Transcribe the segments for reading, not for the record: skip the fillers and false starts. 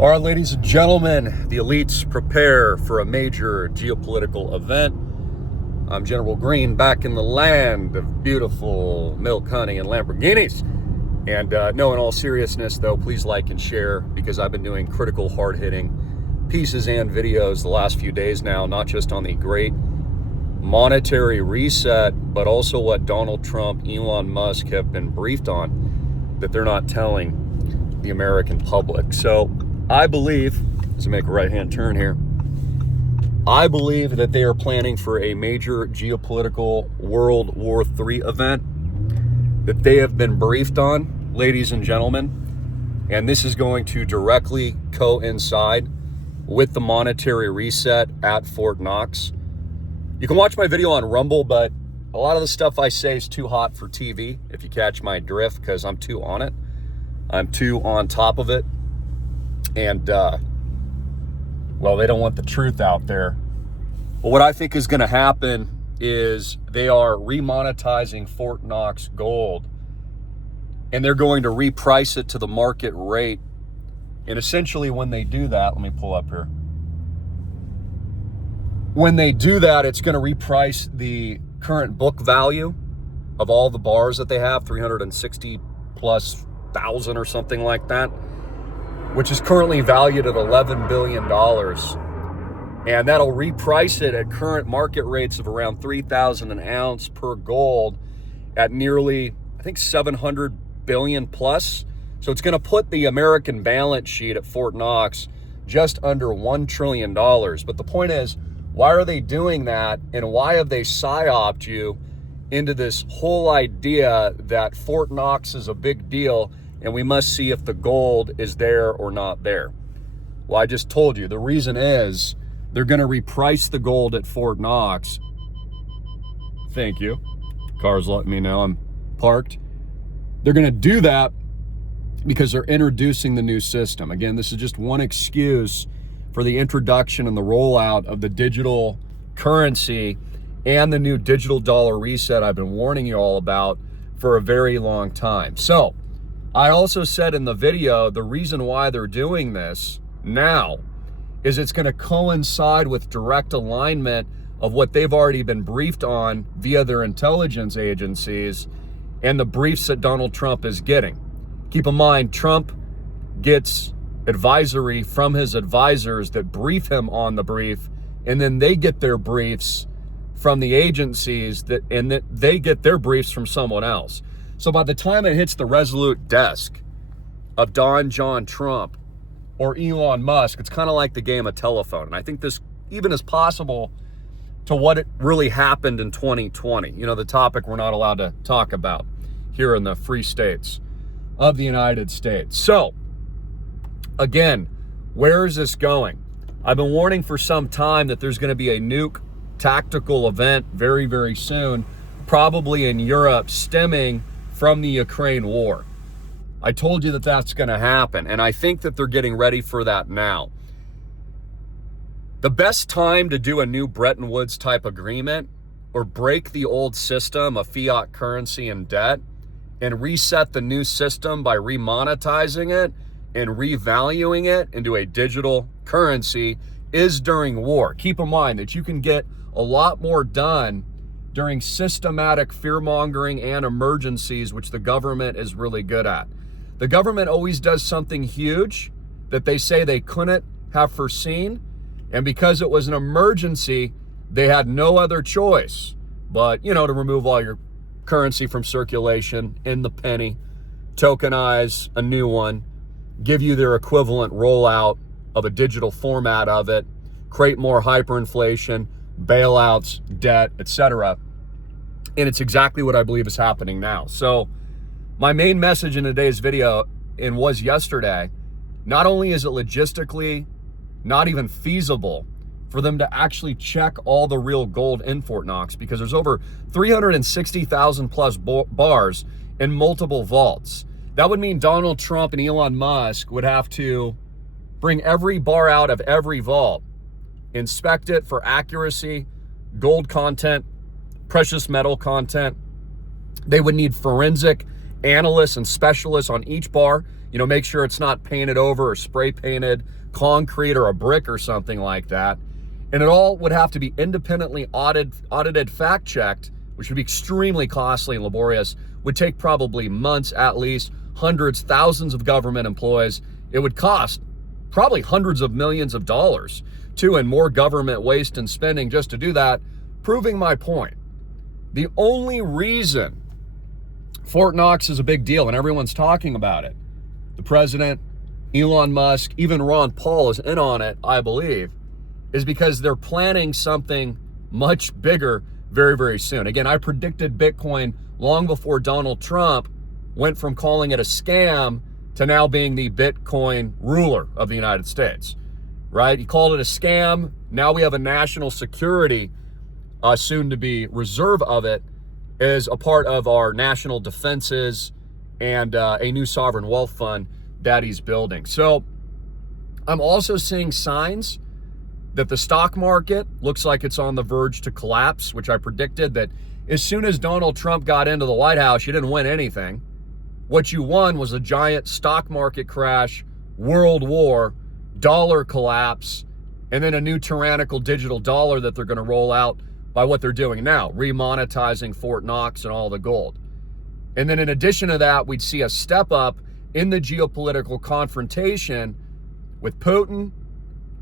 All right, ladies and gentlemen, the elites prepare for a major geopolitical event. I'm General Greene, back in the land of beautiful milk, honey, and Lamborghinis. And no, in all seriousness, though, please like and share, because I've been doing critical, hard-hitting pieces and videos the last few days now, not just on the great monetary reset, but also what Donald Trump, Elon Musk have been briefed on that they're not telling the American public. So I believe, as I make a right-hand turn here, I believe that they are planning for a major geopolitical World War III event that they have been briefed on, ladies and gentlemen. And this is going to directly coincide with the monetary reset at Fort Knox. You can watch my video on Rumble, but a lot of the stuff I say is too hot for TV, if you catch my drift, because I'm too on it. I'm too on top of it. And, well, they don't want the truth out there. But what I think is going to happen is they are remonetizing Fort Knox gold, and they're going to reprice it to the market rate. And essentially when they do that, let me pull up here. When they do that, it's going to reprice the current book value of all the bars that they have, 360 plus thousand or something like that, which is currently valued at $11 billion. And that'll reprice it at current market rates of around 3,000 an ounce per gold at nearly, I think, 700 billion plus. So it's going to put the American balance sheet at Fort Knox just under $1 trillion. But the point is, why are they doing that? And why have they psyoped you into this whole idea that Fort Knox is a big deal and we must see if the gold is there or not there? Well, I just told you, the reason is they're going to reprice the gold at Fort Knox. Thank you. Car's letting me know I'm parked. They're going to do that because they're introducing the new system. Again, this is just one excuse for the introduction and the rollout of the digital currency and the new digital dollar reset I've been warning you all about for a very long time. So I also said in the video, the reason why they're doing this now is it's going to coincide with direct alignment of what they've already been briefed on via their intelligence agencies and the briefs that Donald Trump is getting. Keep in mind, Trump gets advisory from his advisors that brief him on the brief, and then they get their briefs from the agencies and that they get their briefs from someone else. So by the time it hits the resolute desk of John Trump or Elon Musk, it's kind of like the game of telephone. And I think this even is possible to what it really happened in 2020. You know, the topic we're not allowed to talk about here in the free states of the United States. So again, where is this going? I've been warning for some time that there's going to be a nuke tactical event very, very soon, probably in Europe, stemming from the Ukraine war. I told you that that's going to happen, and I think that they're getting ready for that now. The best time to do a new Bretton Woods type agreement or break the old system of fiat currency and debt and reset the new system by remonetizing it and revaluing it into a digital currency is during war. Keep in mind that you can get a lot more done during systematic fear-mongering and emergencies, which the government is really good at. The government always does something huge that they say they couldn't have foreseen, and because it was an emergency, they had no other choice but, you know, to remove all your currency from circulation in the penny, tokenize a new one, give you their equivalent rollout of a digital format of it, create more hyperinflation, bailouts, debt, etc. And it's exactly what I believe is happening now. So my main message in today's video, and was yesterday, not only is it logistically not even feasible for them to actually check all the real gold in Fort Knox, because there's over 360,000 plus bars in multiple vaults. That would mean Donald Trump and Elon Musk would have to bring every bar out of every vault, inspect it for accuracy, gold content, precious metal content. They would need forensic analysts and specialists on each bar You know, make sure it's not painted over or spray painted concrete or a brick or something like that. And it all would have to be independently audited, fact-checked, which would be extremely costly and laborious, would take probably months at least, hundreds, thousands of government employees. It would cost probably hundreds of millions of dollars too, and more government waste and spending just to do that, proving my point. The only reason Fort Knox is a big deal and everyone's talking about it, the president, Elon Musk, even Ron Paul is in on it, I believe, is because they're planning something much bigger very, very soon. Again, I predicted Bitcoin long before Donald Trump went from calling it a scam to now being the Bitcoin ruler of the United States, right? He called it a scam. Now we have a national security, soon to be reserve of it, as a part of our national defenses and a new sovereign wealth fund that he's building. So I'm also seeing signs that the stock market looks like it's on the verge to collapse, which I predicted that as soon as Donald Trump got into the White House, you didn't win anything. What you won was a giant stock market crash, world war, dollar collapse, and then a new tyrannical digital dollar that they're going to roll out by what they're doing now, remonetizing Fort Knox and all the gold. And then in addition to that, we'd see a step up in the geopolitical confrontation with Putin,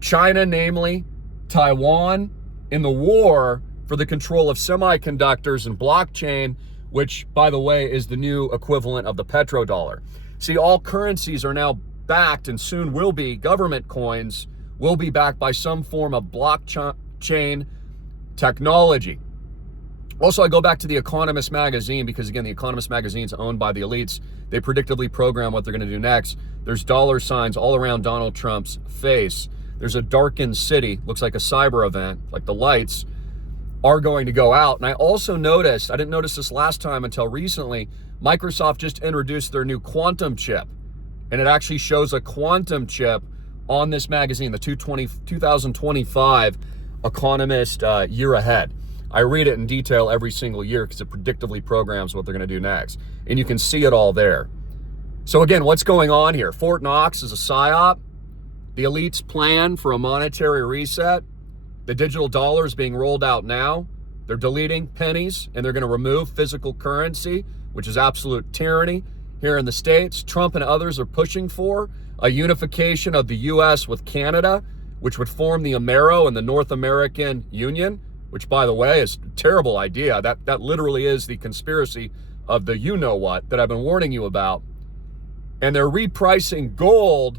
China, namely Taiwan, in the war for the control of semiconductors and blockchain, which, by the way, is the new equivalent of the petrodollar. See, all currencies are now backed, and soon will be, government coins will be backed by some form of blockchain technology. Also, I go back to The Economist magazine because, again, The Economist magazine is owned by the elites. They predictably program what they're going to do next. There's dollar signs all around Donald Trump's face. There's a darkened city, looks like a cyber event, like the lights are going to go out. And I also noticed, I didn't notice this last time until recently, Microsoft just introduced their new quantum chip. And it actually shows a quantum chip on this magazine, the 2025 Economist year ahead. I read it in detail every single year because it predictably programs what they're going to do next. And you can see it all there. So again, what's going on here? Fort Knox is a psyop. The elites plan for a monetary reset. The digital dollar is being rolled out now. They're deleting pennies and they're going to remove physical currency, which is absolute tyranny here in the States. Trump and others are pushing for a unification of the U.S. with Canada, which would form the Amero and the North American Union, which, by the way, is a terrible idea. That literally is the conspiracy of the you-know-what that I've been warning you about. And they're repricing gold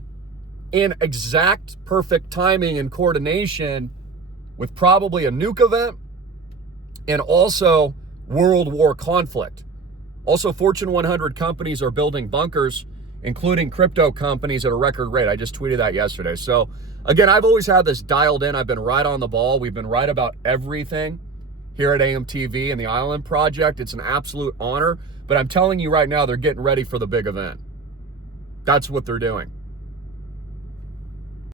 in exact perfect timing and coordination with probably a nuke event and also world war conflict. Also, Fortune 100 companies are building bunkers, including crypto companies, at a record rate. I just tweeted that yesterday. So again, I've always had this dialed in. I've been right on the ball. We've been right about everything here at AMTV and the Island Project. It's an absolute honor. But I'm telling you right now, they're getting ready for the big event. That's what they're doing.